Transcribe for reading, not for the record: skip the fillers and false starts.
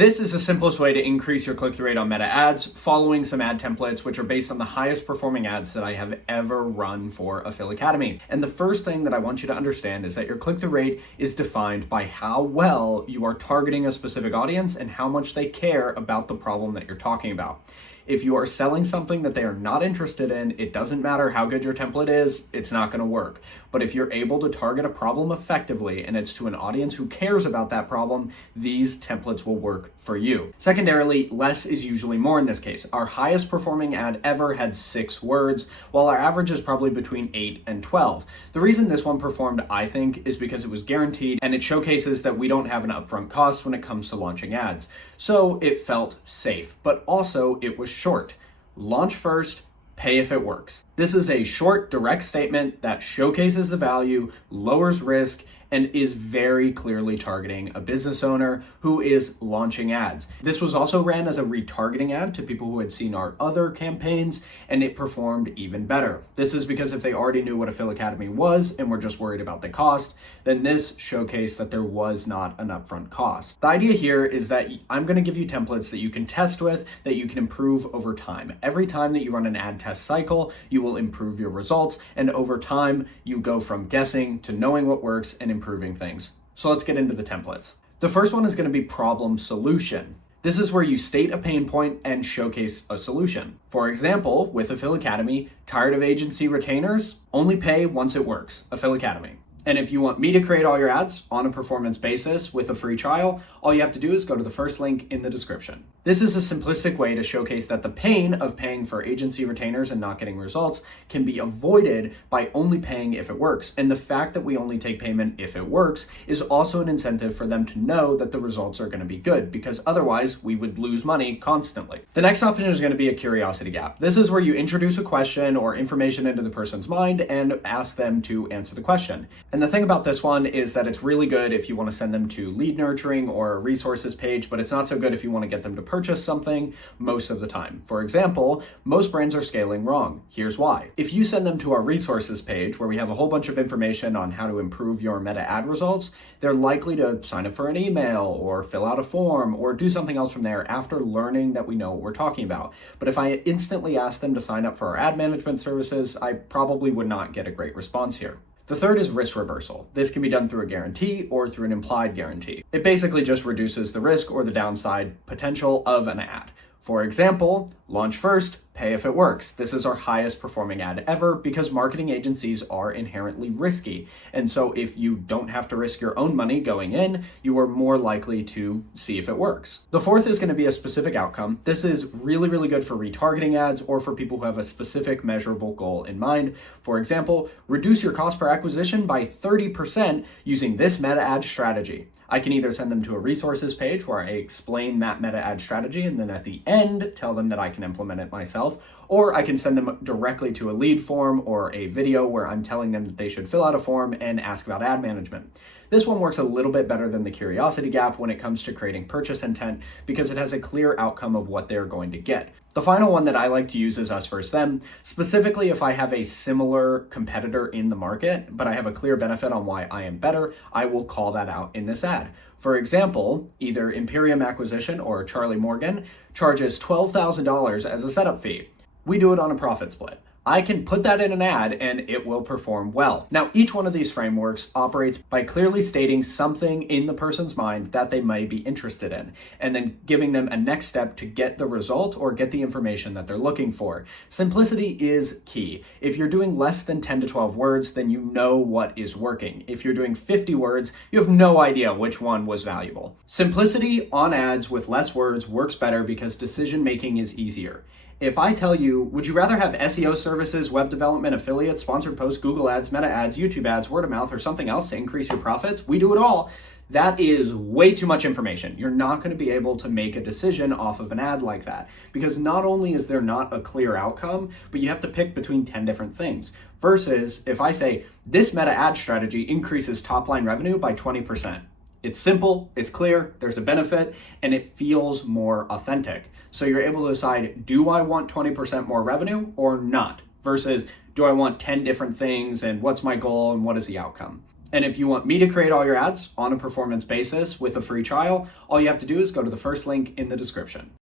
This is the simplest way to increase your click-through rate on meta ads, following some ad templates, which are based on the highest performing ads that I have ever run for Affiliate Academy. And the first thing that I want you to understand is that your click-through rate is defined by how well you are targeting a specific audience and how much they care about the problem that you're talking about. If you are selling something that they are not interested in, it doesn't matter how good your template is, it's not going to work. But if you're able to target a problem effectively and it's to an audience who cares about that problem, these templates will work for you. Secondarily, less is usually more in this case. Our highest performing ad ever had 6 words, while our average is probably between 8 and 12. The reason this one performed, I think, is because it was guaranteed and it showcases that we don't have an upfront cost when it comes to launching ads. So it felt safe, but also it was short. Launch first, pay if it works. This is a short, direct statement that showcases the value, lowers risk, and is very clearly targeting a business owner who is launching ads. This was also ran as a retargeting ad to people who had seen our other campaigns, and it performed even better. This is because if they already knew what Affiliate Academy was and were just worried about the cost, then this showcased that there was not an upfront cost. The idea here is that I'm gonna give you templates that you can test with, that you can improve over time. Every time that you run an ad test cycle, you will improve your results, and over time, you go from guessing to knowing what works and improving things. So let's get into the templates. The first one is going to be problem solution. This is where you state a pain point and showcase a solution. For example, with Affiliate Academy, tired of agency retainers? Only pay once it works. Affiliate Academy. And if you want me to create all your ads on a performance basis with a free trial, all you have to do is go to the first link in the description. This is a simplistic way to showcase that the pain of paying for agency retainers and not getting results can be avoided by only paying if it works. And the fact that we only take payment if it works is also an incentive for them to know that the results are going to be good, because otherwise we would lose money constantly. The next option is going to be a curiosity gap. This is where you introduce a question or information into the person's mind and ask them to answer the question. And the thing about this one is that it's really good if you want to send them to lead nurturing or a resources page, but it's not so good if you want to get them to purchase something most of the time. For example, most brands are scaling wrong. Here's why. If you send them to our resources page where we have a whole bunch of information on how to improve your meta ad results, they're likely to sign up for an email or fill out a form or do something else from there after learning that we know what we're talking about. But if I instantly ask them to sign up for our ad management services, I probably would not get a great response here. The third is risk reversal. This can be done through a guarantee or through an implied guarantee. It basically just reduces the risk or the downside potential of an ad. For example, launch first, pay if it works. This is our highest performing ad ever because marketing agencies are inherently risky. And so if you don't have to risk your own money going in, you are more likely to see if it works. The fourth is going to be a specific outcome. This is really, really good for retargeting ads or for people who have a specific measurable goal in mind. For example, reduce your cost per acquisition by 30% using this meta ad strategy. I can either send them to a resources page where I explain that meta ad strategy and then at the end tell them that I can implement it myself, or I can send them directly to a lead form or a video where I'm telling them that they should fill out a form and ask about ad management. This one works a little bit better than the curiosity gap when it comes to creating purchase intent because it has a clear outcome of what they're going to get. The final one that I like to use is us versus them, specifically if I have a similar competitor in the market, but I have a clear benefit on why I am better, I will call that out in this ad. For example, either Imperium Acquisition or Charlie Morgan charges $12,000 as a setup fee. We do it on a profit split. I can put that in an ad and it will perform well. Now, each one of these frameworks operates by clearly stating something in the person's mind that they may be interested in, and then giving them a next step to get the result or get the information that they're looking for. Simplicity is key. If you're doing less than 10 to 12 words, then you know what is working. If you're doing 50 words, you have no idea which one was valuable. Simplicity on ads with less words works better because decision-making is easier. If I tell you, would you rather have SEO services, web development, affiliates, sponsored posts, Google ads, meta ads, YouTube ads, word of mouth, or something else to increase your profits? We do it all. That is way too much information. You're not going to be able to make a decision off of an ad like that because not only is there not a clear outcome, but you have to pick between 10 different things. Versus if I say, this meta ad strategy increases top line revenue by 20%. It's simple, it's clear, there's a benefit, and it feels more authentic. So you're able to decide, do I want 20% more revenue or not? Versus, do I want 10 different things and what's my goal and what is the outcome? And if you want me to create all your ads on a performance basis with a free trial, all you have to do is go to the first link in the description.